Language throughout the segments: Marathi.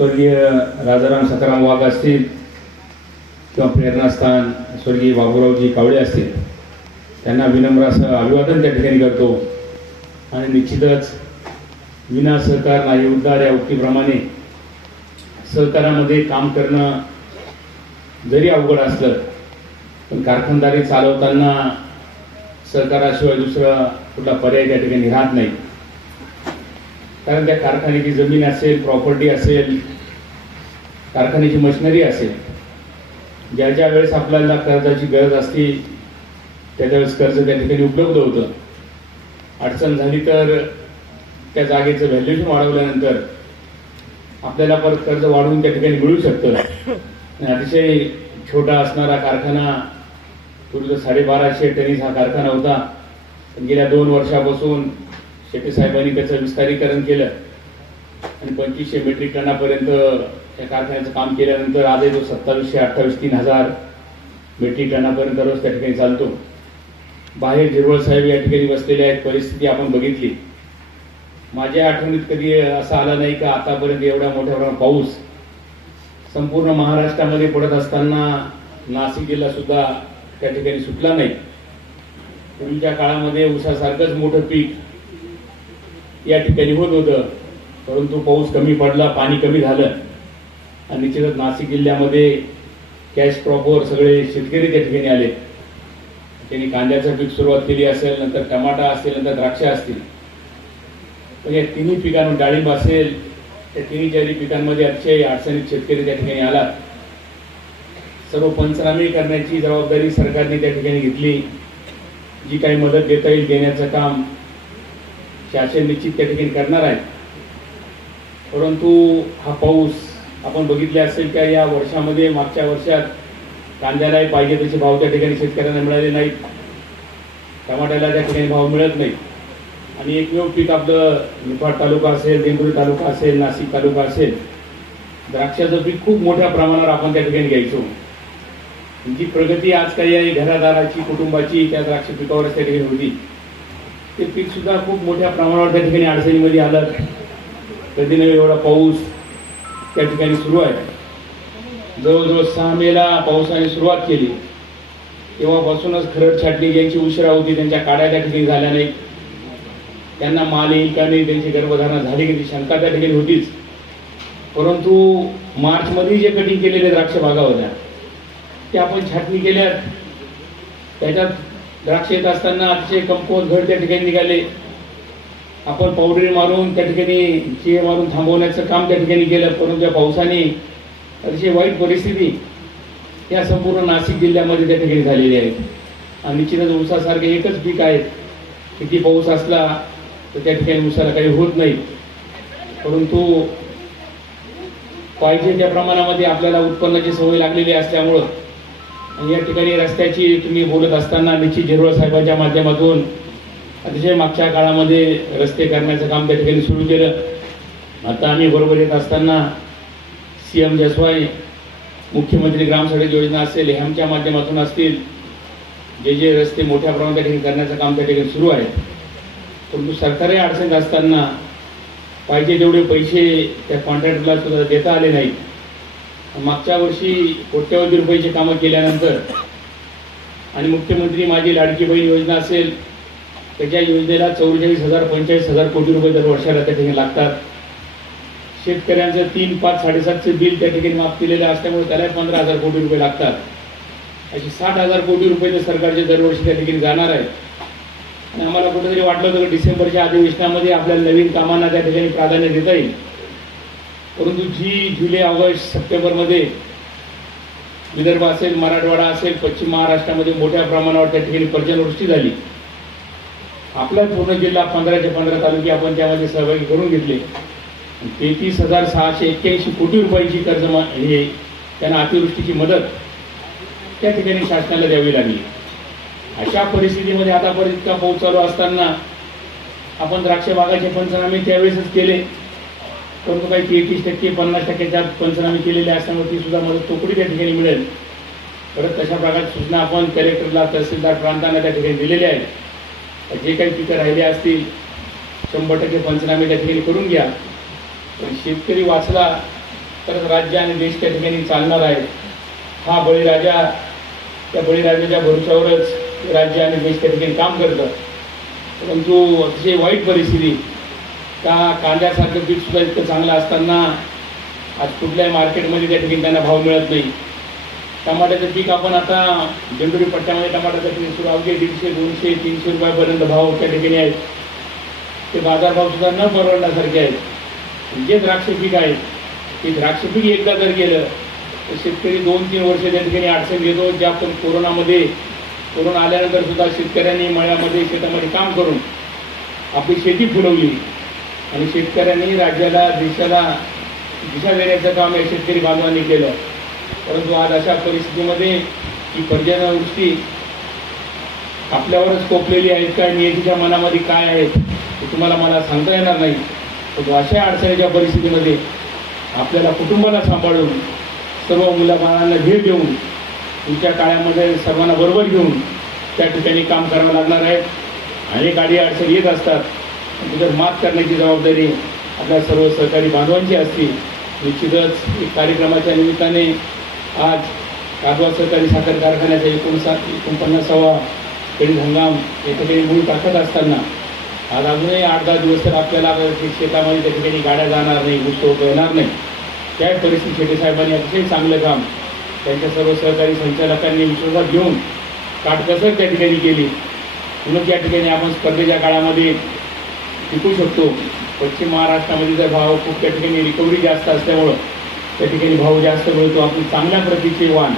स्वर्गीय राजाराम सखाराम वाघ असतील किंवा प्रेरणास्थान स्वर्गीय बाबूरावजी कावळे असतील त्यांना विनम्र असं अभिवादन त्या ठिकाणी करतो. आणि निश्चितच विना सहकार नाही उद्धार या उक्तीप्रमाणे सहकारामध्ये काम करणं जरी अवघड असलं पण कारखानदारी चालवताना सहकाराशिवाय दुसरा कुठला पर्याय त्या ठिकाणी राहत नाही. कारण त्या कारखान्याची जमीन असेल प्रॉपर्टी असेल कारखान्याची मशिनरी असेल ज्या ज्या वेळेस आपल्याला कर्जाची गरज असते त्या त्यावेळेस कर्ज त्या ठिकाणी उपलब्ध होतं. अडचण झाली तर त्या जागेचं व्हॅल्युएशन वाढवल्यानंतर आपल्याला परत कर्ज वाढवून त्या ठिकाणी मिळू शकतं. अतिशय छोटा असणारा कारखाना पूर्वी साडेबाराशे टनीचा हा कारखाना होता. गेल्या दोन वर्षापासून शेट्टी साहेबांनी त्याचं विस्तारीकरण केलं. आणि पंचवीसशे मेट्रिक टनापर्यंत त्या कारखान्याचं काम केल्यानंतर आजही तो सत्तावीसशे अठ्ठावीस तीन हजार मेट्रिक टनापर्यंत रोज त्या ठिकाणी चालतो. बाहेर झिरवळ साहेब या ठिकाणी बसलेले आहेत परिस्थिती आपण बघितली. माझ्या आठवणीत कधी असं आलं नाही का आतापर्यंत एवढ्या मोठ्या प्रमाणात पाऊस. संपूर्ण महाराष्ट्रामध्ये पडत असताना नाशिक जिल्हा सुद्धा त्या ठिकाणी सुटला नाही. पूर्वीच्या काळामध्ये उसासारखंच मोठं पीक या ठिकाणी होत होतं. परंतु पाऊस कमी पडला पाणी कमी झालं. आणि निश्चितच नाशिक जिल्ह्यामध्ये कॅश क्रॉपवर सगळे शेतकरी त्या ठिकाणी आले. त्यांनी कांद्याचं पीक सुरुवात केली असेल नंतर टमाटा असेल नंतर द्राक्ष असतील. पण या तिन्ही पिकांवर डाळिंब असेल त्या तिन्ही चारी पिकांमध्ये अतिशय अडचणीत शेतकरी त्या ठिकाणी आला. सर्व पंचनामे करण्याची जबाबदारी सरकारने त्या ठिकाणी घेतली. जी काही मदत देता येईल देण्याचं काम शासन निश्चित त्या ठिकाणी करणार आहे परंतु हा पाऊस आपण बघितले असेल का या वर्षामध्ये मागच्या वर्षात कांद्यालाही पाहिजे तसे भाव त्या ठिकाणी शेतकऱ्यांना मिळाले नाहीत. टमाट्याला त्या ठिकाणी भाव मिळत नाही. आणि एकमेव पीक आपलं निफाड तालुका असेल देंगुरी तालुका असेल नाशिक तालुका असेल द्राक्षाचं पीक खूप मोठ्या प्रमाणावर आपण त्या ठिकाणी घ्यायचो. जी प्रगती आज काही आहे घरादाराची कुटुंबाची त्या द्राक्ष पिकावरच त्या ठिकाणी होती. ते पीकसुद्धा खूप मोठ्या प्रमाणावर त्या ठिकाणी अडचणीमध्ये आलं. कधी नव्हे एवढा पाऊस त्या ठिकाणी सुरू आहे. जवळजवळ सहा मेला पावसाने सुरुवात केली. तेव्हापासूनच खरड छाटणी ज्यांची उशिरा होती. त्यांच्या काड्या त्या ठिकाणी झाल्या नाही त्यांना माल येईल का नाही त्यांची गर्भधारणा झाली की ती शंका त्या ठिकाणी होतीच. परंतु मार्चमध्ये जे कटिंग केलेले द्राक्ष बागा होत्या ते आपण छाटणी केल्यात. त्याच्यात द्राक्ष येत असताना अतिशय कमकुवत घड त्या ठिकाणी निघाले. आपण पावडरी मारून त्या ठिकाणी चिहे मारून थांबवण्याचं काम त्या ठिकाणी केलं. परंतु या पावसाने अतिशय वाईट परिस्थिती या संपूर्ण नाशिक जिल्ह्यामध्ये त्या ठिकाणी झालेली आहे. आणि निश्चितच ऊसासारखे एकच पीक आहे. किती पाऊस असला तर त्या ठिकाणी ऊसाला काही होत नाही. परंतु पाहिजे त्या प्रमाणामध्ये आपल्याला उत्पन्नाची सवय लागलेली असल्यामुळं आणि या ठिकाणी रस्त्याची तुम्ही बोलत असताना निश्चित झिरवळ साहेबांच्या माध्यमातून अतिशय मागच्या काळामध्ये रस्ते करण्याचं काम त्या ठिकाणी सुरू केलं. आता आम्ही बरोबर येत असताना सी एम जसवाई मुख्यमंत्री ग्रामसडक योजना असेल ह्यांच्या माध्यमातून असतील. जे जे रस्ते मोठ्या प्रमाणात त्या ठिकाणी करण्याचं काम त्या ठिकाणी सुरू आहे. परंतु सरकारी अडचणीत असताना पाहिजे तेवढे पैसे त्या कॉन्ट्रॅक्टरला सुद्धा देता आले नाहीत. मागच्या वर्षी कोट्यवधी रुपयाची कामं केल्यानंतर आणि मुख्यमंत्री माझी लाडकी बहीण योजना असेल त्याच्या योजनेला चौवेचाळीस हजार पंचेचाळीस हजार कोटी रुपये दर वर्षाला त्या ठिकाणी लागतात. शेतकऱ्यांचं तीन पाच साडेसातचे बिल त्या ठिकाणी माफ केलेलं असल्यामुळे त्याला पंधरा हजार कोटी रुपये लागतात. अशी साठ हजार कोटी रुपये ते सरकारचे दरवर्षी त्या ठिकाणी जाणार आहे आणि आम्हाला कुठेतरी वाटलं होतं की डिसेंबरच्या अधिवेशनामध्ये आपल्याला नवीन कामांना त्या ठिकाणी प्राधान्य देता येईल. परंतु जी जुलै ऑगस्ट सप्टेंबरमध्ये विदर्भ असेल मराठवाडा असेल पश्चिम महाराष्ट्रामध्ये मोठ्या प्रमाणावर त्या ठिकाणी पर्जनवृष्टी झाली. आपला पूर्ण जिल्हा पंधराच्या पंधरा तालुके आपण त्यामध्ये सहभागी करून घेतले. तेहतीस हजार सहाशे एक्क्याऐंशी कोटी रुपयाची कर्ज हे त्यांना अतिवृष्टीची मदत त्या ठिकाणी शासनाला द्यावी लागली. अशा परिस्थितीमध्ये आतापर्यंत इतका पाऊस चालू असताना आपण द्राक्ष बागाचे पंचनामे त्यावेळेसच केले. परंतु काही तेहतीस टक्के पन्नास टक्क्याच्या पंचनामे केलेले असल्यामुळे ती सुद्धा मदत तोकडी त्या ठिकाणी मिळेल. परत तशा प्रकारच्या सूचना आपण कलेक्टरला तहसीलदार प्रांतांना त्या ठिकाणी दिलेल्या आहेत जे काही पिकं राहिले असतील शंभर टक्के पंचनामे त्या ठिकाणी करून घ्या. पण शेतकरी वाचला तरच राज्य आणि देश त्या ठिकाणी चालणार आहे. हा बळीराजा त्या बळीराजाच्या भरोशावरच राज्य आणि देश त्या ठिकाणी काम करतं. परंतु अतिशय वाईट परिस्थिती का कांद्यासारखं पीकसुद्धा इतकं चांगलं असताना आज कुठल्याही मार्केटमध्ये त्या ठिकाणी त्यांना भाव मिळत नाही. टमाट्याचं पीक आपण आता जेंडुरी पट्ट्यामध्ये टमाट्याचं पीक सुरू अवघे दीडशे दोनशे तीनशे रुपयापर्यंत भाव त्या ठिकाणी आहेत. ते बाजारभावसुद्धा न परवडण्यासारखे आहेत. जे द्राक्ष पीक आहे ते द्राक्ष पीक एकदा जर गेलं तर शेतकरी दोन तीन वर्ष त्या ठिकाणी अडचण घेतो जे आपण कोरोनामध्ये कोरोना आल्यानंतर सुद्धा शेतकऱ्यांनी मळ्यामध्ये शेतामध्ये काम करून आपली शेती फुलवली. आणि शेतकऱ्यांनी राज्याला देशाला दिशा देण्याचं काम या शेतकरी बांधवांनी केलं. परंतु आज अशा परिस्थितीमध्ये ही पर्जन्यवृष्टी आपल्यावरच कोपलेली आहेत काय नियतीच्या मनामध्ये काय आहेत हे तुम्हाला मला सांगता येणार नाही. परंतु अशा अडचणीच्या परिस्थितीमध्ये आपल्याला कुटुंबाला सांभाळून सर्व मुलाबाळांना भेट देऊन तुमच्या काळामध्ये सर्वांना बरोबर घेऊन त्या ठिकाणी काम करावं लागणार आहे. अनेक गाडी अडचणी येत असतात. जर मात करण्याची जबाबदारी आपल्या सर्व सहकारी बांधवांची असते निश्चितच कार्यक्रमाच्या निमित्ताने आज कादवा सहकारी साखर कारखान्याचा एकोणसाठ एकोणपन्नासावा कडी हंगाम या ठिकाणी मूळ टाकत असताना आज अजूनही आठ दहा दिवस तर आपल्याला शेतामध्ये त्या ठिकाणी गाड्या जाणार नाही ऊस येणार नाही. त्या परिस्थिती शेटे साहेबांनी अतिशय चांगलं काम त्यांच्या सर्व सहकारी संचालकांनी विश्वासात घेऊन काटकसर त्या ठिकाणी केली. म्हणून त्या ठिकाणी आपण स्पर्धेच्या काळामध्ये टिकू शकतो. पश्चिम महाराष्ट्रामध्ये जर भाव खूप त्या ठिकाणी रिकव्हरी जास्त असल्यामुळं त्या ठिकाणी भाव जास्त मिळतो. आपली चांगल्या प्रतीचे वाण.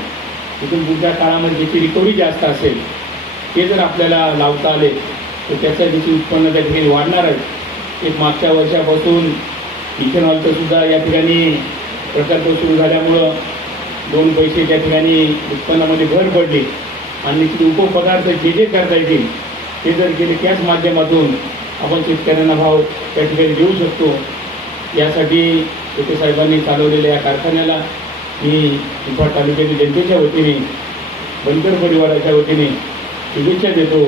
तिथून पुढच्या काळामध्ये ज्याची रिकव्हरी जास्त असेल ते जर आपल्याला लावता आले तर त्याचं देखील उत्पन्न त्या ठिकाणी वाढणार आहे. एक मागच्या वर्षापासून इथेनॉलचं सुद्धा या ठिकाणी प्रकल्प सुरू झाल्यामुळं दोन पैसे त्या ठिकाणी उत्पन्नामध्ये भर पडली. आणि तिथे उपपदार्थ जे जे करता येतील ते जर केले त्याच माध्यमातून आपण शेतकऱ्यांना भाव त्या ठिकाणी देऊ शकतो. यासाठी शेटे साहेबांनी चालवलेल्या या कारखान्याला मी इंफाळ तालुक्यातील जनतेच्या वतीने बनकर परिवाराच्या वतीने शुभेच्छा देतो.